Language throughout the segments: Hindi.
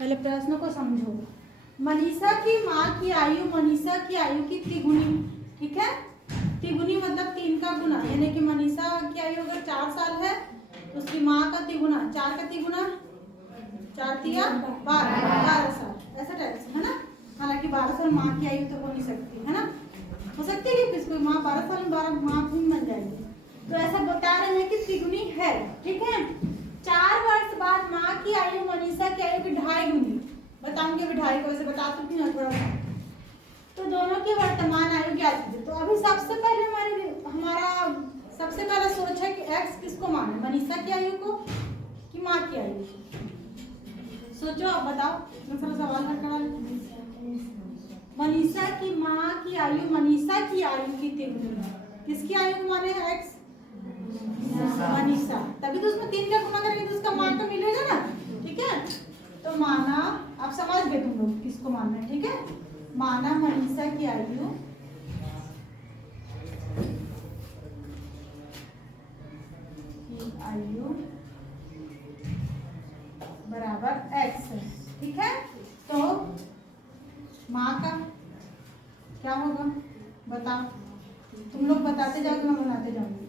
पहले प्रश्न को समझो। मनीषा की माँ की आयु मनीषा की आयु की तिगुनी, ठीक है। तिगुनी मतलब 3 का गुना, यानी कि मनीषा की आयु अगर 4 साल है तो उसकी माँ का तिगुना, 4 का तिगुना 4 तिया 12 साल, ऐसा टाइप से है ना। हालांकि 12 साल माँ की आयु तो हो नहीं सकती है ना, हो सकती है कि किसको माँ 12 साल में 12 माँ भी बन जाएगी। तो ऐसा बता रहे हैं कि तिगुनी है, ठीक है। 4 वर्ष बाद माँ की आयु मनीषा की आयु की 2.5 गुनी, बताऊंगी अभी 2.5 को, वैसे बता चुकी हूँ थोड़ा सा। तो दोनों की वर्तमान आयु ज्ञात कीजिए। तो अभी सबसे पहले हमारा सबसे पहला सोच है कि x किसको माने, मनीषा की आयु को कि माँ की आयु को। सोचो, आप बताओ, दूसरा सवाल है करा। मनीषा की माँ की आयु मनीषा की आयु की तिगुनी, किसकी आयु को माने हैं x? मनीषा। तभी तो उसमें 3 का गुना करेंगे तो उसका माँ का मिलेगा ना, ठीक है। तो माना, आप समझ गए तुम लोग किसको मानना है, ठीक है। माना मनीषा की आयु बराबर x है, ठीक है। तो माँ का क्या होगा बताओ, तुम लोग बताते जाओगे मैं बनाते जाऊंगी।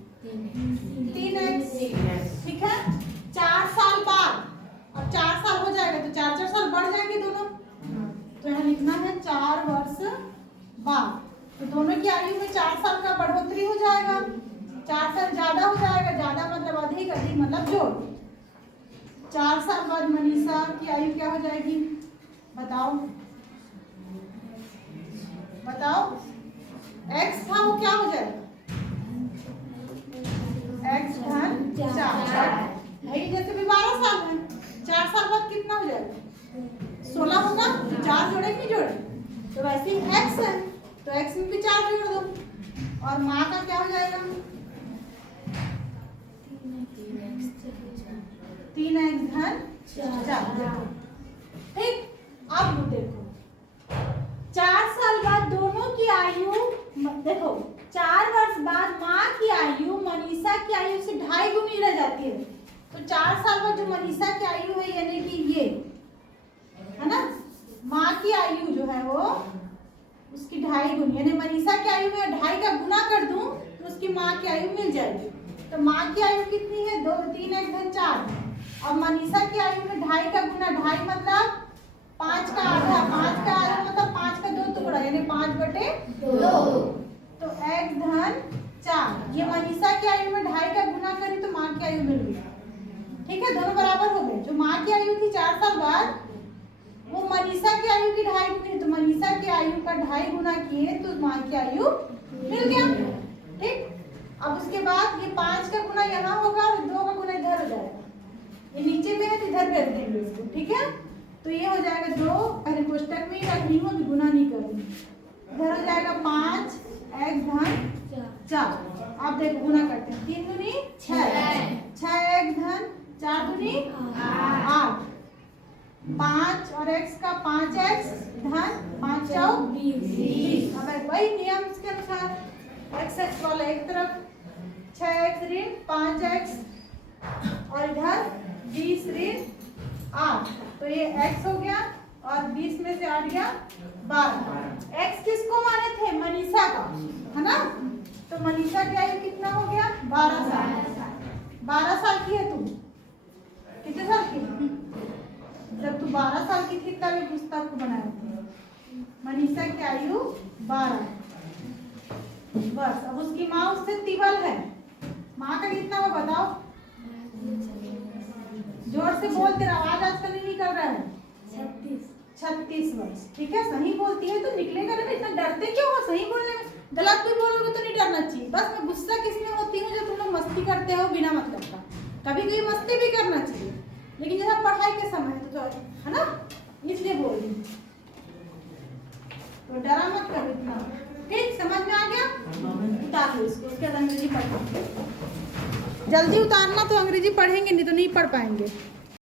3x, ठीक है। 4 साल बाद, अब 4 साल हो जाएगा तो 4 साल बढ़ जाएंगे दोनों, तो यहाँ लिखना है 4 वर्ष बाद। तो दोनों की आयु में 4 साल का बढ़ोतरी हो जाएगा, 4 साल ज्यादा हो जाएगा, ज्यादा मतलब अधिक, अधिक मतलब जोड़। 4 साल बाद मनीषा की आयु क्या हो जाएगी बताओ, बताओ। x था वो क्या हो जाएगा, x धन 4 भाई, जैसे भी 12 साल है, 4 साल बाद कितना हो जाएगा 16 होगा, 4 जोड़े नहीं जोड़े, तो वैसे ही x है तो x में भी 4 जोड़ दो, और माँ का क्या हो जाएगा 3x धन 4, ठीक। अब देखो 4 साल बाद दोनों की आयु, देखो 4 वर्ष बाद माँ की आयु मनीषा की आयु से 2.5 गुनी रह जाती है। तो 4 साल बाद जो मनीषा की आयु है, यानी कि ये है ना, माँ की आयु जो है वो उसकी 2.5 गुनी, यानी मनीषा की आयु में 2.5 का गुना कर दूं तो उसकी माँ की आयु मिल जाएगी। तो माँ की आयु कितनी है 3x धन 4, अब मनीषा की आयु में 2.5 का गुना, 2.5 मतलब 5 का आधा, 5 का आधा मतलब 5 का 2 टुकड़ा, यानी 5/2। तो x धन 4, ये मनीषा की आयु में 2.5 का गुना करी तो माँ की आयु मिल गई, ठीक है। दोनों बराबर हो गए। जो माँ की आयु थी 4 साल बाद, वो मनीषा की आयु की 2.5 गुनी, तो मनीषा की आयु का 2.5 गुना किए तो माँ की आयु मिल गया, ठीक। अब उसके बाद ये 5 का गुना यहाँ होगा और 2 का गुना इधर हो जाएगा, ये नीचे में है तो इधर भेज देंगे इसको, ठीक है। तो ये हो जाएगा 2, पहले कोष्टक में ही रखनी हो, गुना नहीं करनी, इधर हो जाएगा 5x धन 4। अब देखो गुना करते हैं, 3 दूनी 6, 6x धन 4 दूनी 8, 5 और x का 5x धन 5 चौक 20। अब वही नियम के अनुसार x वाला एक तरफ, 6x ऋण 5x और इधर 20 ऋण 8, तो ये x हो गया और 20 में से 8 गया 12। x किसको माने थे मनीषा का, है ना। तो मनीषा की आयु कितना हो गया 12 साल। 12 साल की है तू, कितने साल की, जब तू 12 साल की थी तब ये पुस्तक को बनाया था। मनीषा की आयु 12 बस। अब उसकी माँ उससे तिबल है, माँ का कितना हो बताओ, जोर से बोल, तेरा आवाज आजकल नहीं निकल रहा है। 36 वर्ष, ठीक है। सही बोलती है तो निकलेगा ना, इतना डरते क्यों हो सही बोलने में, गलत भी बोलोगे तो नहीं डरना चाहिए। बस मैं गुस्सा किसमें होती हूँ, जब तुम लोग मस्ती करते हो बिना मतलब का, कभी कभी मस्ती भी करना चाहिए, लेकिन जैसा पढ़ाई के समय तो है ना, इसलिए बोल रही, तो डरा मत करो इतना, ठीक। समझ में आ गया, उतार लो इसको, उसके बाद अंग्रेजी पढ़ना, जल्दी उतारना, तो अंग्रेजी पढ़ेंगे नहीं तो नहीं पढ़ पाएंगे।